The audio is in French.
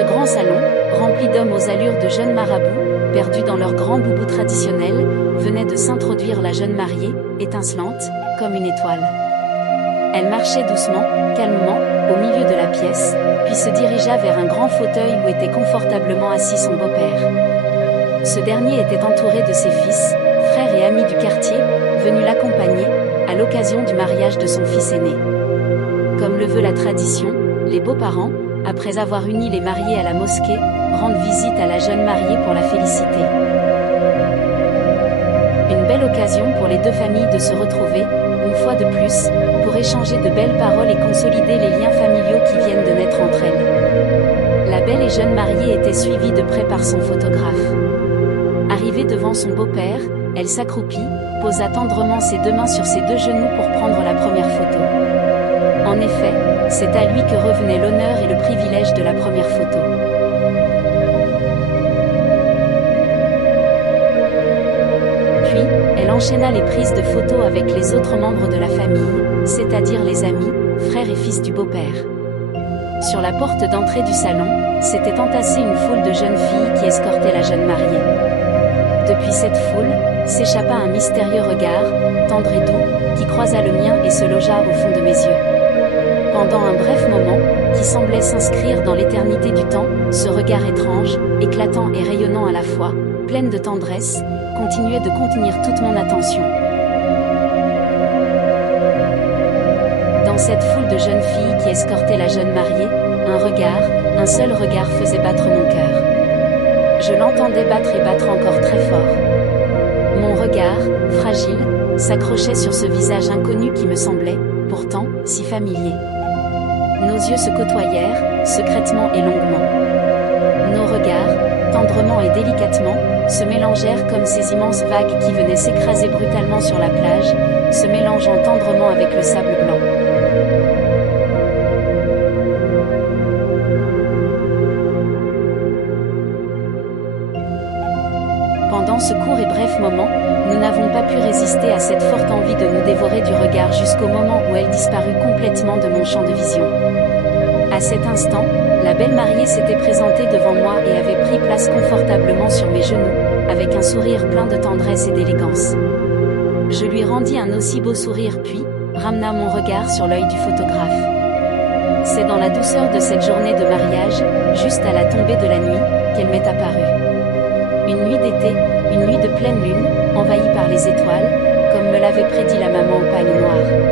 ce grand salon, rempli d'hommes aux allures de jeunes marabouts, perdus dans leur grand boubou traditionnel, venait de s'introduire la jeune mariée, étincelante, comme une étoile. Elle marchait doucement, calmement, au milieu de la pièce, puis se dirigea vers un grand fauteuil où était confortablement assis son beau-père. Ce dernier était entouré de ses fils, frères et amis du quartier, venus l'accompagner, à l'occasion du mariage de son fils aîné. Comme le veut la tradition, les beaux-parents, après avoir uni les mariés à la mosquée, rendent visite à la jeune mariée pour la féliciter. Une belle occasion pour les deux familles de se retrouver, une fois de plus, pour échanger de belles paroles et consolider les liens familiaux qui viennent de naître entre elles. La belle et jeune mariée était suivie de près par son photographe. Arrivée devant son beau-père, elle s'accroupit, posa tendrement ses deux mains sur ses deux genoux pour prendre la première photo. En effet, c'est à lui que revenait l'honneur et le privilège de la première photo. Puis, elle enchaîna les prises de photos avec les autres membres de la famille, c'est-à-dire les amis, frères et fils du beau-père. Sur la porte d'entrée du salon, s'était entassée une foule de jeunes filles qui escortaient la jeune mariée. Depuis cette foule, s'échappa un mystérieux regard, tendre et doux, qui croisa le mien et se logea au fond de mes yeux. Pendant un bref moment, qui semblait s'inscrire dans l'éternité du temps, ce regard étrange, éclatant et rayonnant à la fois, pleine de tendresse, continuait de contenir toute mon attention. Dans cette foule de jeunes filles qui escortaient la jeune mariée, un seul regard faisait battre mon cœur. Je l'entendais battre et battre encore très fort. Mon regard, fragile, s'accrochait sur ce visage inconnu qui me semblait, pourtant, si familier. Nos yeux se côtoyèrent, secrètement et longuement. Nos regards, tendrement et délicatement, se mélangèrent comme ces immenses vagues qui venaient s'écraser brutalement sur la plage, se mélangeant tendrement avec le sable blanc. Pendant ce court et bref moment, nous n'avons pas pu résister à cette forte envie de nous dévorer du regard jusqu'au moment où elle disparut complètement de mon champ de vision. À cet instant, la belle mariée s'était présentée devant moi et avait pris place confortablement sur mes genoux, avec un sourire plein de tendresse et d'élégance. Je lui rendis un aussi beau sourire puis, ramena mon regard sur l'œil du photographe. C'est dans la douceur de cette journée de mariage, juste à la tombée de la nuit, qu'elle m'est apparue. Une nuit d'été, une nuit de pleine lune, envahie par les étoiles, comme me l'avait prédit la maman au pagne noir.